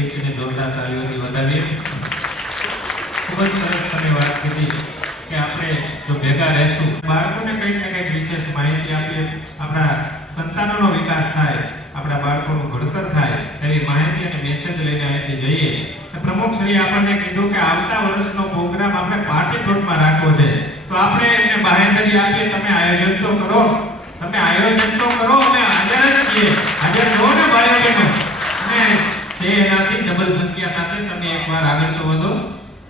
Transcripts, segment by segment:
સ્પીચને જોરદાર તાળીઓથી વધાવીએ. ખૂબ જ સરસ તમે વાત કરી કે આપણે જો ભેગા રહેશું, બાળકોને કંઈક ને કંઈક વિશેષ માહિતી આપીએ, આપણા સંતાનોનો વિકાસ થાય, આપણા બાળકોનું ઘડતર થાય એવી માહિતી અને મેસેજ લઈને અહીંથી જઈએ. પ્રમુખશ્રીએ આપણને કીધું કે આવતા વર્ષનો પ્રોગ્રામ આપણે પાર્ટી પ્લોટમાં રાખવો છે, તો આપણે એમને બાહેંધરી આપીએ, તમે આયોજન તો કરો, તમે આયોજન તો કરો, અમે હાજર જ છીએ, હાજર રહો ને ભાઈઓ બહેનો, અને છે એનાથી ડબલ સંખ્યા થશે. તમે એકવાર આગળ તો વધો.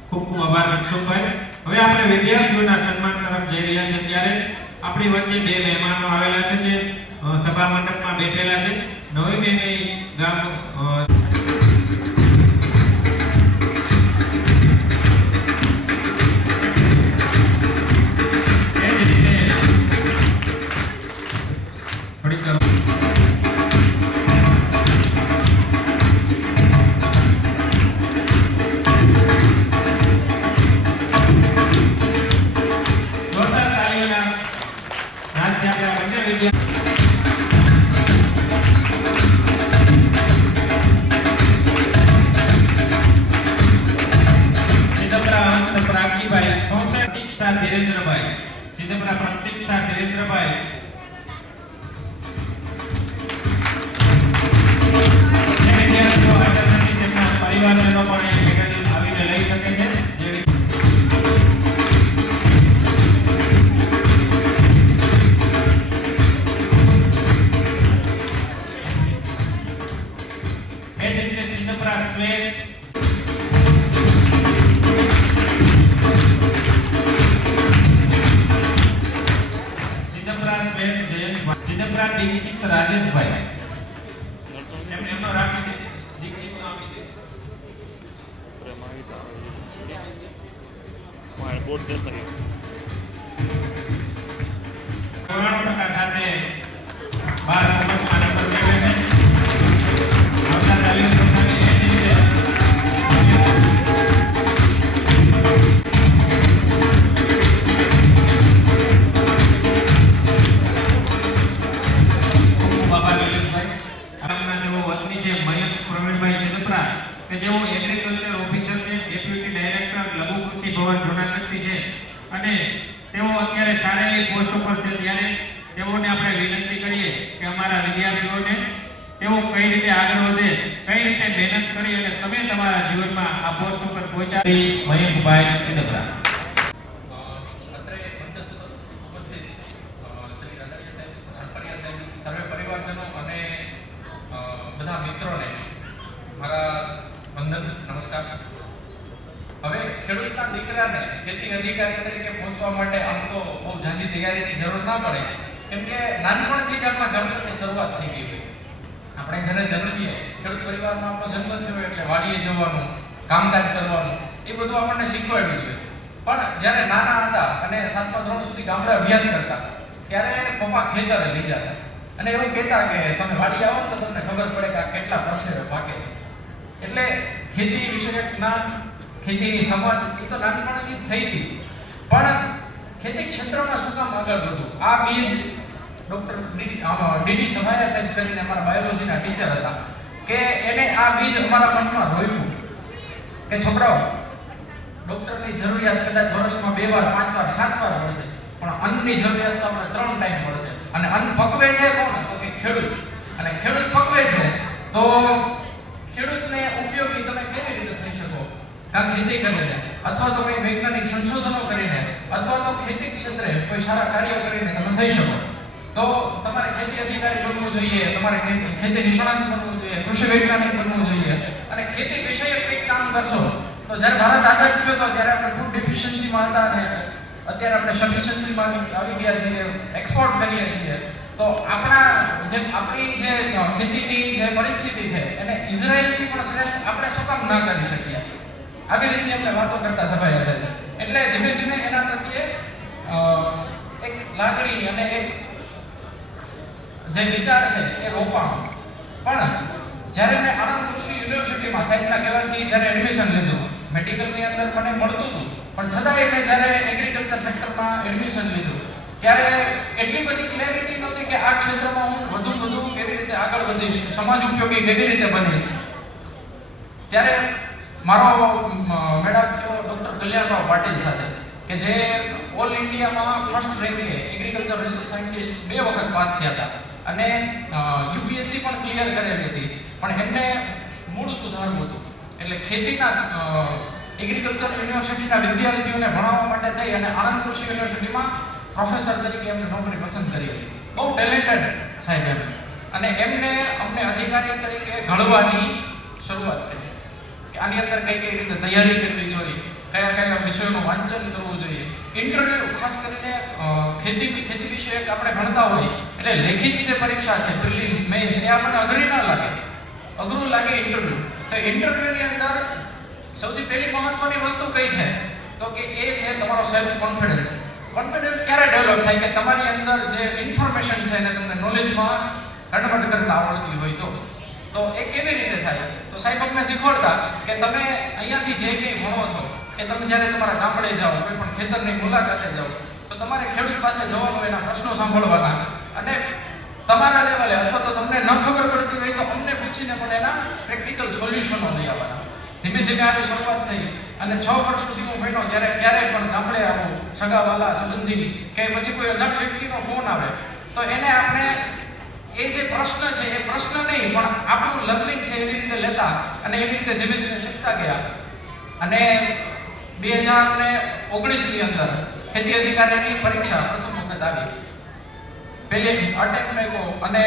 ખૂબ ખૂબ આભાર મનસુખભાઈ. હવે આપણે વિદ્યાર્થીઓના સન્માન તરફ જઈ રહ્યા છે, ત્યારે આપણી વચ્ચે બે મહેમાનો આવેલા છે જે સભા મંડપમાં બેઠેલા છે. નવી બેનની ગામ દીક્ષિત રાજેશભાઈ એમનો રાખી દે. દીક્ષિત નો આપી દે. બોર્ડ દેખાય 99% સાથે 12 કોમર્સમાં નંબર મેળવે છે. આવતા તાલીમ સંસ્થાની કે જેઓ એગ્રીકલ્ચર ઓફિસર છે, ડેપ્યુટી ડાયરેક્ટર લઘુ કૃષિ ભવન જૂનાગઢથી છે અને તેઓ અત્યારે સારી એવી પોસ્ટ ઉપર છે, ત્યારે તેઓને આપણે વિનંતી કરીએ કે અમારા વિદ્યાર્થીઓને તેઓ કઈ રીતે આગળ વધે, કઈ રીતે મહેનત કરી અને તમે તમારા જીવનમાં આ પોસ્ટ ઉપર પહોંચાડી. મયંકભાઈ સિદ્ધપરા. સર્વે પરિવારજનો અને બધા મિત્રોને મારા વંદન, નમસ્કાર. હવે ખેડૂતના દીકરાને ખેતી અધિકારી તરીકે પહોંચવા માટે આમ તો બહુ ઝાઝી તૈયારીની જરૂર ના પડે, કેમ કે નાનપણથી જ આપણા ઘડતરની શરૂઆત થઈ ગઈ હોય. આપણે જ્યારે જન્મીએ, ખેડૂત પરિવારમાં આપણો જન્મ થયો એટલે વાડીએ જવાનું, કામકાજ કરવાનું, એ બધું આપણને શીખવાડ્યું જોઈએ. પણ જ્યારે નાના હતા અને 7મા ધોરણ સુધી ગામડે અભ્યાસ કરતા, ત્યારે પપ્પા ખેતરે લઈ જતા અને એવું કહેતા કે તમે વાડી આવો તો તમને ખબર પડે કે આ કેટલા પરસેવે પાકે છે. એટલે ખેતી વિશે જ્ઞાન, ખેતીની સમજ એ તો નાનપણથી થઈ હતી, પણ ખેતી ક્ષેત્રમાં શું કામ આગળ વધવું? આ બીજ ડોક્ટર ડીડી સભાયા સાહેબ કરીને અમારા બાયોલોજીના ટીચર હતા, કે એને આ બીજ અમારા મનમાં રોપ્યું કે છોકરાઓ, ડોક્ટરની જરૂરિયાત કદાચ વર્ષમાં 2 વાર, 5 વાર, 7 વાર મળશે, પણ અન્નની જરૂરિયાત તો આપણે 3 ટાઈમ મળશે. અને અન્ન પકવે છે કોણ? તો કે ખેડૂત. અને ખેડૂત પકવે છે તો ખેડૂતને ઉપયોગી તમે કેવી રીતે થઈ શકો? કાં ખેતી કરીને, અથવા તો કોઈ વૈજ્ઞાનિક સંશોધનો કરીને, અથવા તો ખેતી ક્ષેત્રે કોઈ સારા કાર્યો કરીને તમે થઈ શકો. તો તમારે ખેતી અધિકારી બનવું જોઈએ, તમારે ખેતી નિષ્ણાત બનવું જોઈએ, કૃષિ વૈજ્ઞાનિક બનવું જોઈએ, અને ખેતી વિષયક કંઈક કામ કરશો. તો જ્યારે ભારત આઝાદ થયો હતો ત્યારે આપણે ફૂડ ડિફિશિયન્સીમાં હતા અને અત્યારે આપણે સફિશિયન્સીમાં આવી ગયા છીએ, એક્સપોર્ટ કરીએ છીએ. તો આપણી જે ખેતીની જે પરિસ્થિતિ છે એને ઇઝરાયલથી પણ શ્રેષ્ઠ આપણે શું કામ ના કરી શકીએ? આવી રીતની આપણે વાતો કરતા સભાયા છે. એટલે ધીમે ધીમે એના પ્રત્યે એક લાગણી અને એક જે વિચાર છે એ રોપાણો. પણ જ્યારે મેં આણંદ કૃષિ યુનિવર્સિટીમાં સાહેબના કહેવાથી જ્યારે એડમિશન લીધું, મેડિકલની અંદર મને મળતું હતું, પણ છતાંય મેં જ્યારે એગ્રીકલ્ચર સેક્ટરમાં એડમિશન લીધું ત્યારે એટલી બધી ક્લેરિટી નહોતી કે આ ક્ષેત્રમાં હું વધુ કેવી રીતે આગળ વધીશ, સમાજ ઉપયોગી કેવી રીતે બનીશ. ત્યારે મારો મેળાપ થયો ડૉક્ટર કલ્યાણરાવ પાટીલ સાથે, કે જે ઓલ ઇન્ડિયામાં ફર્સ્ટ રેન્કે એગ્રીકલ્ચર રિસર્ચ સાયન્ટિસ્ટ 2 વખત પાસ થયા હતા અને યુપીએસસી પણ ક્લિયર કરેલી હતી. પણ એમને મૂળ સુધારવું હતું, એટલે ખેતીના એગ્રીકલ્ચર યુનિવર્સિટીના વિદ્યાર્થીઓને ભણાવવા માટે થઈ અને આણંદ કૃષિ યુનિવર્સિટીમાં પ્રોફેસર તરીકે એમને નોકરી પસંદ કરી હતી. બહુ ટેલેન્ટેડ સાહેબ એમ, અને એમને અમને અધિકારી તરીકે ઘડવાની શરૂઆત કરી કે આની અંદર કઈ કઈ રીતે તૈયારી કરવી જોઈએ, કયા કયા વિષયોનું વાંચન કરવું જોઈએ. ઇન્ટરવ્યુ ખાસ કરીને ખેતી વિશે આપણે ભણતા હોઈએ એટલે લેખિત જે પરીક્ષા છે પ્રિલિમ્સ મેઇન્સ એ આપણને અઘરું લાગે ઇન્ટરવ્યુ. તો ઇન્ટરવ્યુની અંદર સૌથી પહેલી મહત્વની વસ્તુ કઈ છે તો કે એ છે તમારો સેલ્ફ કોન્ફિડન્સ. કોન્ફિડન્સ ક્યારે ડેવલપ થાય કે તમારી અંદર જે ઇન્ફોર્મેશન છે એને તમને નોલેજમાં કન્વર્ટ કરતા આવડતી હોય તો એ કેવી રીતે થાય? તો સાહેબ અમને શીખવાડતા કે તમે અહીંયાથી જે કંઈ ભણો છો કે તમે જ્યારે તમારા ગામડે જાઓ, કોઈ પણ ખેતરની મુલાકાતે જાઓ, તો તમારે ખેડૂત પાસે જવાનું, એના પ્રશ્નો સાંભળવાના અને તમારા લેવલે અથવા તો તમને ન ખબર પડતી હોય તો અમને પૂછીને પણ એના પ્રેક્ટિકલ સોલ્યુશનો લઈ આવવાના. ધીમે ધીમે આવી શરૂઆત થઈ અને 6 વર્ષ સુધી હું ભણ્યો. ત્યારે ક્યારેય પણ ગામડે આવું સગાવાલા સંબંધી કે પછી કોઈ અજાણ વ્યક્તિનો ફોન આવે તો એને આપણે એ જે પ્રશ્ન છે એ પ્રશ્ન નહીં પણ આપણું લર્નિંગ છે એવી રીતે લેતા અને એવી રીતે ધીમે ધીમે શીખતા ગયા. અને 2019ની અંદર ખેતી અધિકારીની પરીક્ષા પ્રથમ વખત આવી. પહેલી અટેમ્પ્ટ આપ્યો અને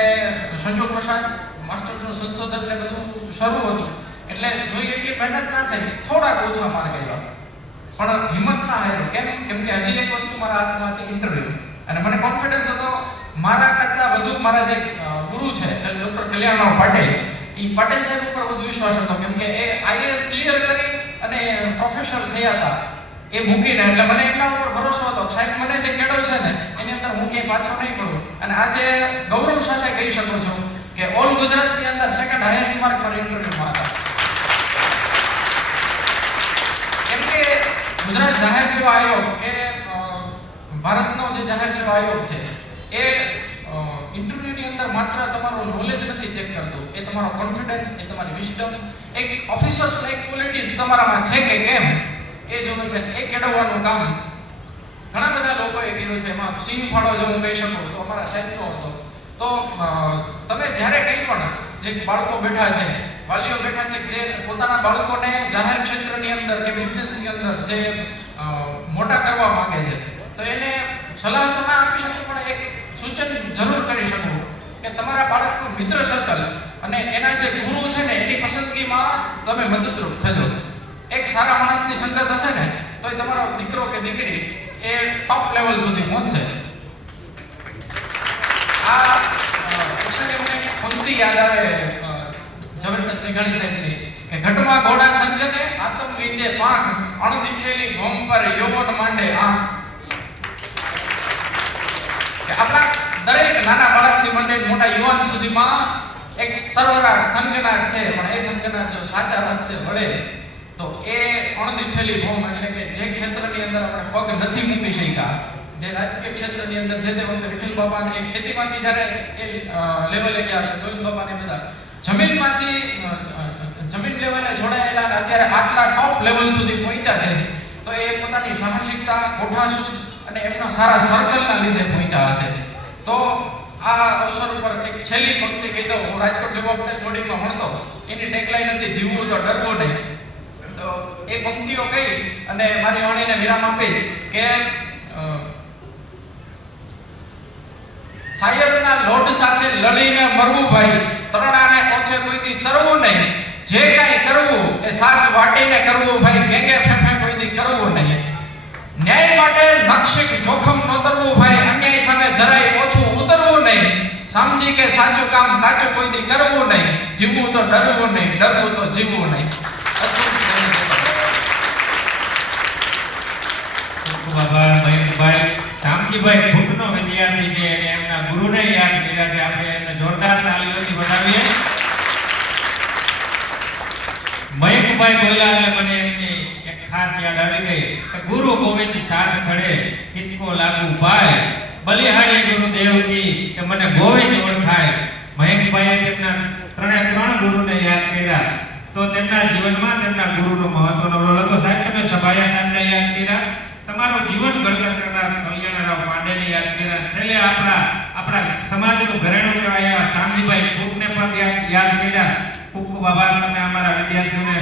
સંજોગ પ્રસાદ માસ્ટર્સનું સંશોધન ને બધું શરૂ હતું એટલે જોઈ એટલી મહેનત ના થઈ, થોડાક ઓછા માર્ક આવ્યા પણ હિંમત ના હાર્યો. કેમ કે હજી એક વસ્તુ મારા હાથમાં હતી, ઇન્ટરવ્યુ. અને મને કોન્ફિડન્સ હતો મારા કરતાં વધુ મારા જે ગુરુ છે ડૉક્ટર કલ્યાણરાવ પાટીલ, એ પાટીલ સાહેબ ઉપર વધુ વિશ્વાસ હતો કેમ કે એ આઈએએસ ક્લિયર કરી અને પ્રોફેસર થયા હતા એ મૂકીને. એટલે મને એમના ઉપર ભરોસો હતો સાહેબ મને જે કેળવશે ને એની અંદર હું ક્યાંય પાછો નહીં પડું. અને આજે ગૌરવ સાથે કહી શકું છું કે ઓલ ગુજરાતની અંદર સેકન્ડ હાઈએસ્ટ માર્ક મારા ઇન્ટરવ્યુમાં હતા. કેમ કે ગુજરાત જાહેર સેવા આયોગ કે ભારતનો જે જાહેર સેવા આયોગ છે એ ઇન્ટરવ્યુની અંદર માત્ર તમારું નોલેજ નથી ચેક કરતું, એ તમારો કોન્ફિડન્સ, એ તમારી વિઝડમ, એક ઓફિસર્સ લાઈક ક્વોલિટીઝ તમારામાં છે કે કેમ એ જોવે છે. એ કેળવવાનું કામ ઘણા બધા લોકોએ કર્યું છે. એમાં સિંહ ફાળો જો હું કહી શકું તો અમારા સાહેબનો હતો. તો તમે જ્યારે કંઈ પણ જે બાળકો બેઠા છે, વાલીઓ બેઠા છે જે પોતાના બાળકોને જાહેર ક્ષેત્રની અંદર કે બિઝનેસની અંદર જે મોટા કરવા માંગે છે તો એને સલાહ તો ના આપી શકું પણ એક સૂચન જરૂર કરી શકું કે તમારા બાળકનું મિત્ર સર્કલ અને એના જે ગુરુ છે ને એની પસંદગીમાં તમે મદદરૂપ થજો. એક સારા માણસની સંગત હશે ને તો એ તમારો દીકરો કે દીકરી એ ટોપ લેવલ સુધી પહોંચશે. આ મને પંક્તિ યાદ આવે ઝવેરચંદ મેઘાણી સાહેબની કે ઘટમાં ઘોડા થનગને આતમ વીજે પાંખ અણદીઠેલી ભોમ પર યૌવન માંડે આંખ. કે આપણા દરેક નાના બાળકથી માંડીને મોટા યુવાન સુધીમાં એક તરવરાટ થનગનાટ છે પણ એ થનગનાટ જો સાચા રસ્તે વળે તો એ અણદીઠેલી ભોમ એટલે કે જે ક્ષેત્રની અંદર આપણે પગ નથી મૂકી શક્યા, જે રાજકીય ક્ષેત્રની અંદર જે તે વખતે વિઠ્ઠલ બાપાને એ ખેતીમાંથી જ્યારે એ લેવલે ગયા છે, ગોવિંદ બાપાને બધા જમીન લેવલે જોડાયેલા અને અત્યારે આટલા ટોપ લેવલ સુધી પહોંચ્યા છે તો એ પોતાની સાહસિકતા, કોઠાસૂઝ અને એમના સારા સર્કલના લીધે પહોંચ્યા હશે. તો આ અવસર ઉપર એક છેલ્લી પંક્તિ કહી દઉં. હું રાજકોટ લેવોપટેક બોર્ડિંગમાં ભણતો, એની ટેગલાઈન હતી જીવવું તો ડરવું નહીં. તો એ પંક્તિઓ કહી અને મારી વાણીને વિરામ આપીશ કે શાયરના લોટ સાથે લડીને મરવું ભાઈ, તરણાને ઓછે કોઈથી તરવું નહીં, જે કાંઈ કરવું એ સાચ વાટીને કરવું ભાઈ, ગેંગે ફેફે કોઈથી કરવું નહીં, ન્યાય માટે નક્ષિક જોખમ ન કરવું ભાઈ, અન્યાય સામે જરાય ઓછું ઉતરવું નહીં, સમજી કે સાચું કામ કાચું કોઈથી કરવું નહીં, જીવવું તો ડરવું નહીં, ડરવું તો જીવવું નહીં. મયંકભાઈ શામજીભાઈ ભૂટનો વિદ્યાર્થી છે અને એમના ગુરુને યાદ કર્યા છે. આપણે એમને જોરદાર તાળીઓથી વધાવીએ. મયંકભાઈ બોલ્યા એટલે મને એમની એક ખાસ યાદ આવી ગઈ કે ગુરુ ગોવિંદ સાથ ખડે કિસકો લાગુ પાય, બલિહારી ગુરુદેવ કી કે મને ગોવિંદ ઓળખાય. મયંકભાઈએ તેમના ત્રણે ત્રણ ગુરુને યાદ કર્યા તો તેમના જીવનમાં તેમના ગુરુનો મહત્વનો રોલ હતો. સાહેબ, તમે સભાયા સાહેબને યાદ કર્યા, તમારું જીવન ઘડતર કરનાર કલ્યાણરાવ પાંડેને યાદ કર્યા, છેલ્લે આપણા સમાજનું ઘરેણું કહેવાય એવા શાંતિભાઈ ફૂટને પણ યાદ કર્યા. ખૂબ ખૂબ આભાર. તમે અમારા વિદ્યાર્થીઓને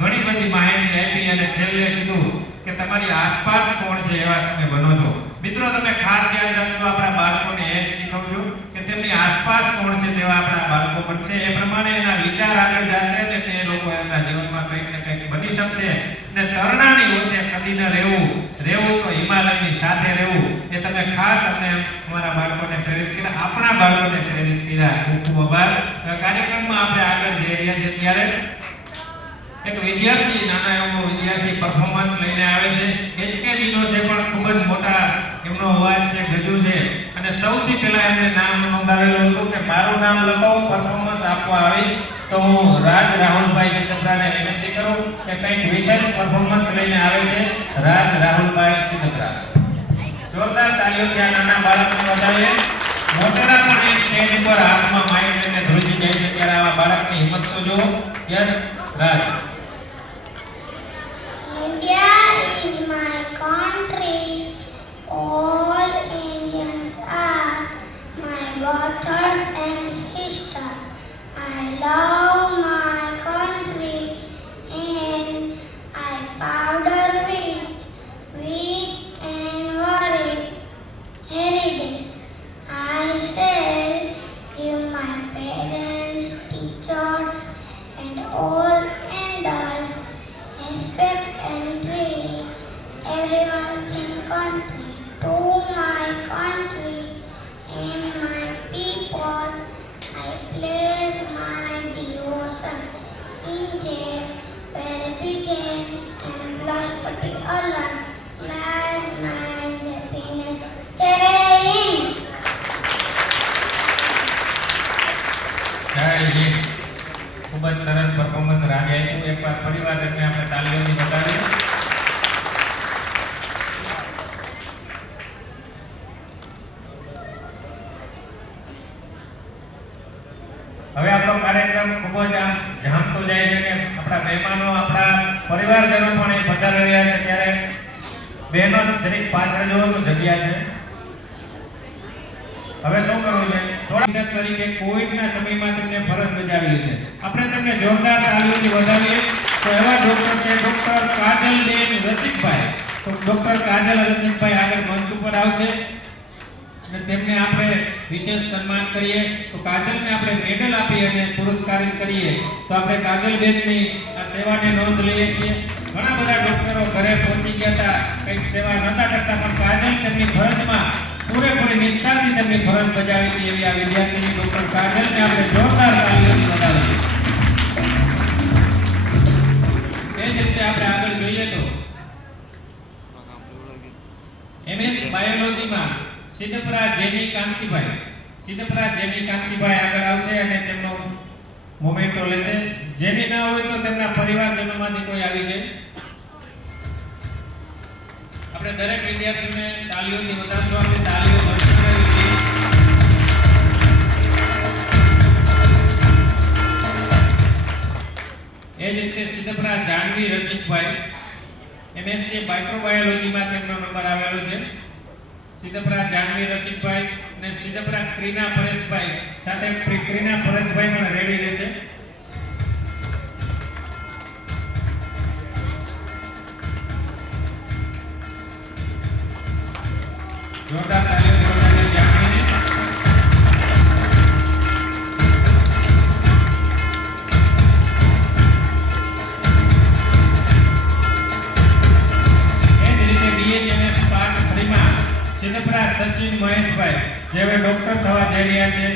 ઘણી બધી માહિતી આપી અને છેલ્લે કીધું કે તમારી આસપાસ કોણ છે એવા તમે બનો છો. મિત્રો, તમે ખાસ યાદ રાખજો, આપણા બાળકોને એ જ શીખવજો કે તેમની આસપાસ કોણ છે તેવા આપણા બાળકો બનશે. એ પ્રમાણે એના વિચાર આગળ જશે અને તે લોકો એમના જીવનમાં કંઈક ને કંઈક બની શકશે. ને તરણાની વચ્ચે કદી ન રહેવું તો હિમાલયની સાથે રહેવું, એ તમે ખાસ અમને અમારા બાળકોને પ્રેરિત કર્યા, આપણા બાળકોને પ્રેરિત કર્યા. ખૂબ ખૂબ આભાર. કાર્યક્રમમાં આપણે આગળ જઈ રહ્યા છીએ ત્યારે એક વિદ્યાર્થી, નાના એવો વિદ્યાર્થી પરફોર્મન્સ લઈને આવે છે. HKG નો છે પણ ખૂબ જ મોટા એમનો અવાજ છે, ગજુ છે. અને સૌથી પહેલા એમને નામ નોંધાવેલું હતું કે મારું નામ લખાવો, પરફોર્મન્સ આપવા આવીશ. તો હું રાજ રાહુલભાઈ સિદ્ધપરાને વિનંતી કરું કે કંઈક વિશેષ પરફોર્મન્સ લઈને આવે છે. રાજ રાહુલભાઈ સિદ્ધપરા. જોરદાર તાળીઓથી આ નાના બાળકને વધાવીએ. મોટેરા પણ એ સ્ટેજ ઉપર હાથમાં માઇક લઈને ધ્રુજી જાય છે ત્યારે આવા બાળકની હિંમત તો જુઓ. Yes Raj. India is my country. All Indians are my brothers and sisters. I love my country and I powder with and worry heritage. I shall give my parents, teachers and all elders respect and treat everyone in country. To my country and my people, I place my devotion in their well-being and Rashtrapati Allah. Bless my happiness. Jai Hind. જય હિન્દ. ખૂબ જ સરસ performance રાજે આપ્યું. એકવાર ફરીવાર એમને આપણે તાલીઓથી બતાવીએ. હવે આપણો કાર્યક્રમ ખૂબ જ આમ જામતો જાય છે કે આપણા મહેમાનો, આપણા પરિવારજનો પણ અહીં પધારી રહ્યા છે. ત્યારે બહેનો જરીક પાછળ જોવો તો જગ્યા છે. હવે શું કરવું છે? થોડા તરીકે કોવિડના સમયમાં તેમને ફરજ બજાવેલી છે. આપણે તેમને જોરદાર તાળીઓથી વધાવીએ. તો એવા ડોક્ટર છે ડોક્ટર કાજલબેન રસિકભાઈ. તો ડોક્ટર કાજલ રસિકભાઈ આગળ મંચ ઉપર આવશે અને તેમને આપણે વિશેષ સન્માન કરીએ. તો કાજલને આપણે મેડલ આપી અને પુરસ્કારિત કરીએ. તો આપણે કાજલબેનની આ સેવાને નોંધ લઈએ છીએ. ઘણા બધા ડોક્ટરો ઘરે પહોંચી ગયા હતા, કંઈક સેવા નહોતા કરતા, પણ કાજલ તેમની ફરજમાં પૂરેપૂરી નિષ્ઠાથી તેમની ફરજ બજાવી હતી. એવી આ વિદ્યાર્થીની ડોક્ટર કાજલને આપણે જોરદાર તાળીઓથી વધાવીએ. એ જ રીતે આપણે આગળ જોઈએ તો MS બાયોલોજીમાં સિદ્ધપરા જેની કાંતિભાઈ આગળ આવશે અને તેમનો મોમેન્ટો લેશે. જેની ના હોય તો તેમના પરિવારજનોમાંથી કોઈ આવી જાય. આપણે દરેક વિદ્યાર્થીને તાળીઓથી વધારશું. આપણે તાળીઓ ભરતી જોઈએ. એ જ રીતે સિદ્ધપરા જાનવી રસિકભાઈ MSc માઇક્રોબાયોલોજીમાં તેમનો નંબર આવેલો છે. સિદ્ધપરા જાનવી રસિકભાઈ અને સિદ્ધપરા ક્રીના પરેશભાઈ સાથે ક્રીના પરેશભાઈ પણ રેડી રહેશે. જોરદાર તાળીઓથી વધાવીએ જાનવીને. એ જ રીતે BHMS પાર્ટ 3 માં સિદ્ધપરા સચિન મહેશભાઈ જે હવે ડોક્ટર થવા જઈ રહ્યા છે.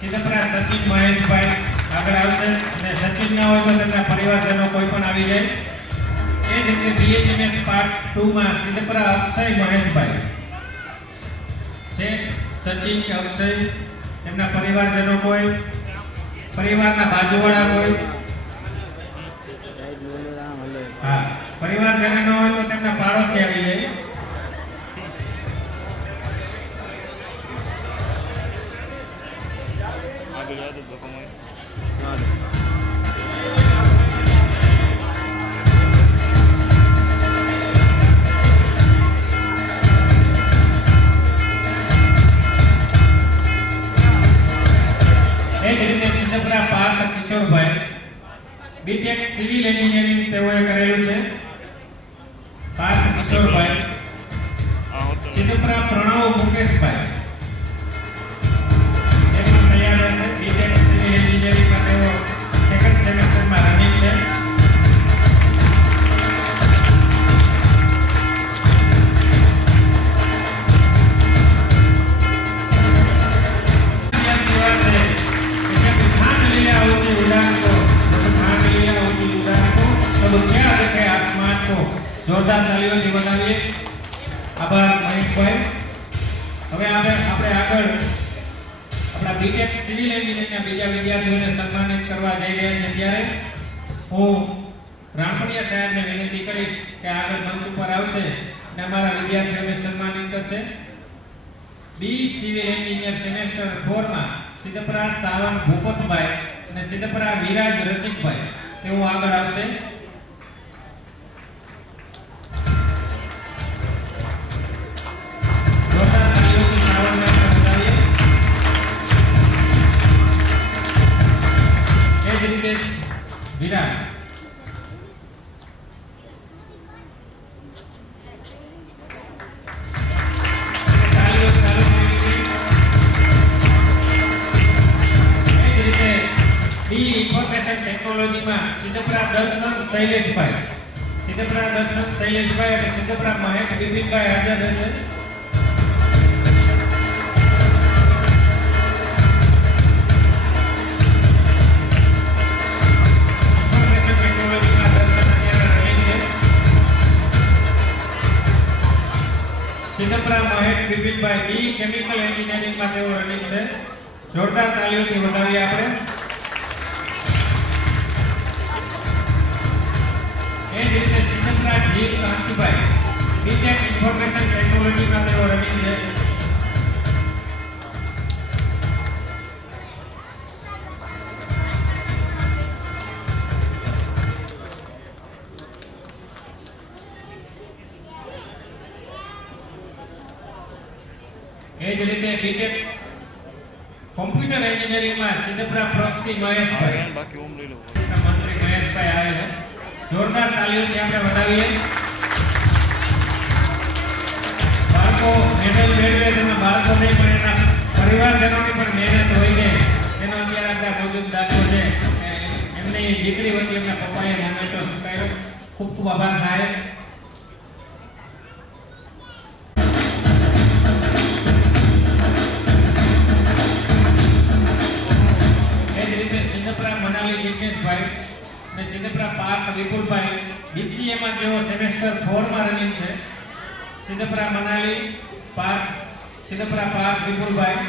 સિદ્ધપરા સચિન મહેશભાઈ આગળ આવશે અને સચિન ના હોય તો તેમના પરિવારજનો કોઈ પણ આવી જાય. એ જ રીતે BHMS પાર્ટ 2 માં સિદ્ધપરા અક્ષય મહેશભાઈ છે. સચિન કે અક્ષય, તેમના પરિવારજનો કોઈ, પરિવારના બાજુવાળા કોઈ, હા પરિવારજનો ન હોય તો તેમના પાડોશી આવી જાય. બીટેક સિવિલ એન્જિનિયરિંગ તેઓએ કરેલું છે પાર્થ કિશોરભાઈ. સિદ્ધપુરા પ્રણવ મુકેશભાઈ એ પણ તૈયાર છે. બીટેક સિવિલ એન્જિનિયરિંગમાં તેઓ સેકન્ડ સેમેસ્ટરમાં રનિંગ છે. જોરદાર તાલીઓથી વધાવીએ. આભાર મહેશભાઈ. હવે આપણે આગળ આપણા બીટેક સિવિલ એન્જિનિયરિંગના બીજા વિદ્યાર્થીઓને સન્માનિત કરવા જઈ રહ્યા છીએ. ત્યારે હું રામપરિયા સાહેબને વિનંતી કરીશ કે આગળ મંચ ઉપર આવશે અને અમારા વિદ્યાર્થીઓને સન્માનિત કરશે. બી સિવિલ એન્જિનિયર સેમેસ્ટર 4 માં સિદ્ધપુરા સાવન ભૂપતભાઈ અને સિદ્ધપુરા વિરાજ રસિકભાઈ તેઓ આગળ આવશે. વિરાજ ઇન્ફોર્મેશન ટેકનોલોજીમાં સિદ્ધપુરા દર્શન શૈલેષભાઈ અને સિદ્ધપુરા મહેશ બિપિનભાઈ હાજર રહેશે. સિદ્ધપુરા મહેશ બિપિનભાઈ બી કેમિકલ એન્જિનિયરિંગમાં તેઓ રનિંગ છે. જોરદાર તાલીઓથી વધાવીએ આપણે. એ જ રીતે સિદ્ધપુરા જીત કાંતિભાઈ બીટેક ઇન્ફોર્મેશન ટેકનોલોજીમાં તેઓ રનિંગ છે. એ જ રીતે બીટેક કોમ્પ્યુટર એન્જિનિયરિંગમાં સિદ્ધપુરા પ્રગતિ મહેશભાઈ મંત્રી મહેશભાઈ આવે છે. જોરદાર તાલીઓથી આપણે વધાવીએ. બાળકો મેડલ મેળવે તેમાં બાળકો નહીં પણ એના પરિવારજનોની પણ મહેનત હોય છે. એનો અત્યારે આપણે મોજૂદ દાખલો છે. એમની દીકરી વતી એમના પપ્પાએ મોમેન્ટો સ્વીકાર્યો. ખૂબ ખૂબ આભાર સાહેબ. સિદ્ધપુરા પાર્થ વિપુલભાઈ બીસીએમાં જેઓ સેમેસ્ટર 4 માં રનિંગ છે. સિદ્ધપુરા મનાલી સિદ્ધપુરા પાર્થ વિપુલભાઈ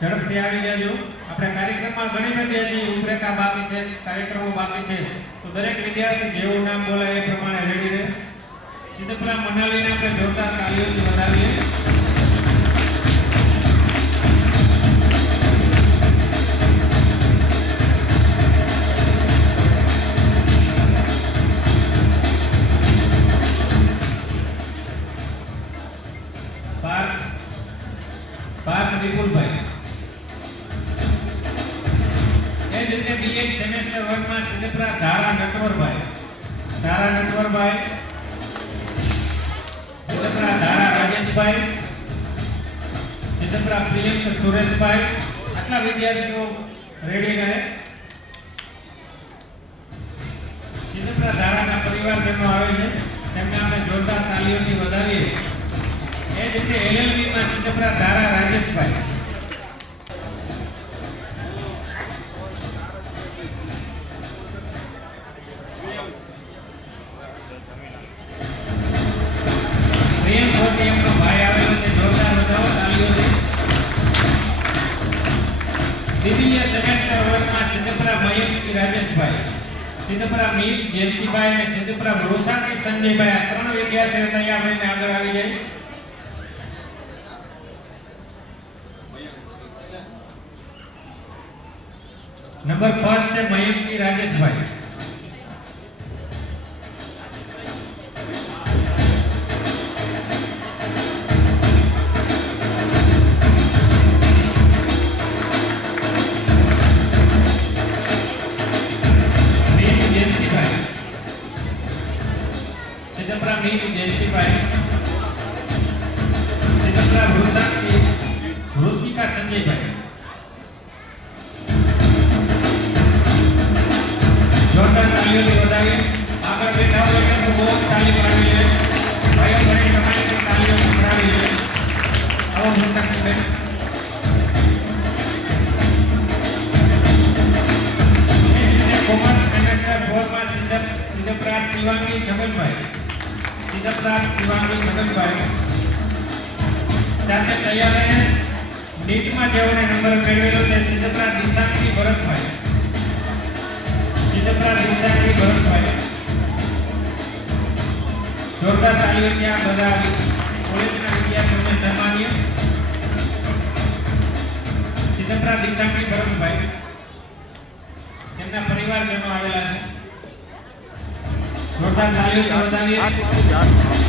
ઝડપથી આવી જજો. આપણે કાર્યક્રમમાં ઘણી બધી હજી રૂપરેખા બાકી છે, કાર્યક્રમો બાકી છે, તો દરેક વિદ્યાર્થી જેવું નામ બોલાય એ પ્રમાણે રેડી રહે. સિદ્ધપુરા મનાલીને આપણે જોરદાર તાલીઓથી વધાવીએ. પાર્થ વિપુલભાઈ એ જ રીતે બીએડ સેમેસ્ટર 1 માં સિદ્ધપુરા ધારા નટવરભાઈ સિદ્ધપુરા ધારા રાજેશભાઈ, સિદ્ધપુરા પ્રિયંક સુરેશભાઈ. આટલા વિદ્યાર્થીઓ રેડી રહે. સિદ્ધપુરા ધારાના પરિવારજનો આવે છે, તેમને આપણે જોરદાર તાલીઓથી વધાવીએ. એ જ રીતે એલએલબીમાં સિદ્ધપુરા ધારા રાજેશભાઈ. પ્રિયંક મોટી એમનો ભાઈ આવેલો છે. જોરદાર વધાવો તાલીઓથી. બીબીએ સેમેસ્ટર 1 માં સિદ્ધપુરા મયંકી રાજેશભાઈ, સિદ્ધપુરા મીત જયંતિભાઈ અને સિદ્ધપુરા રોસાટી સંજયભાઈ. આ ત્રણ વિદ્યાર્થીઓ તૈયાર રહીને આગળ આવી જાય. નંબર ફર્સ્ટ છે મયંકી રાજેશભાઈ. જયંતિભાઈ તાળીઓથી વધાવીએ. આગળ બેઠા હોય તો બહુ જ તાળી પાડવી છે. ભાઈઓ બહેન તમારી પણ તાળીઓ સંભળાવી છે. આવો મુંતાકીબેન. એ જ રીતે કોમર્સ સેમેસ્ટર 4 માં સિદ્ધપરાજ શિવાંગી છગનભાઈ. સિદ્ધપરાજ શિવાંગી છગનભાઈ. સાથે તૈયાર રહે. નીટમાં જેઓને નંબર મેળવેલો તે સિદ્ધપરાજ દિશાંગી ભરતભાઈ. સિદ્ધપરાજ દિશાંગી ભરતભાઈ. જોરદાર તાળીઓ ત્યાં બધા કોલેજના વિદ્યાર્થીઓને સન્માનીય. સિદ્ધપરાજ દિશાંગી ભરતભાઈ. તેમના પરિવારજનો આવેલા છે. જોરદાર તાળીઓ વધાવીએ.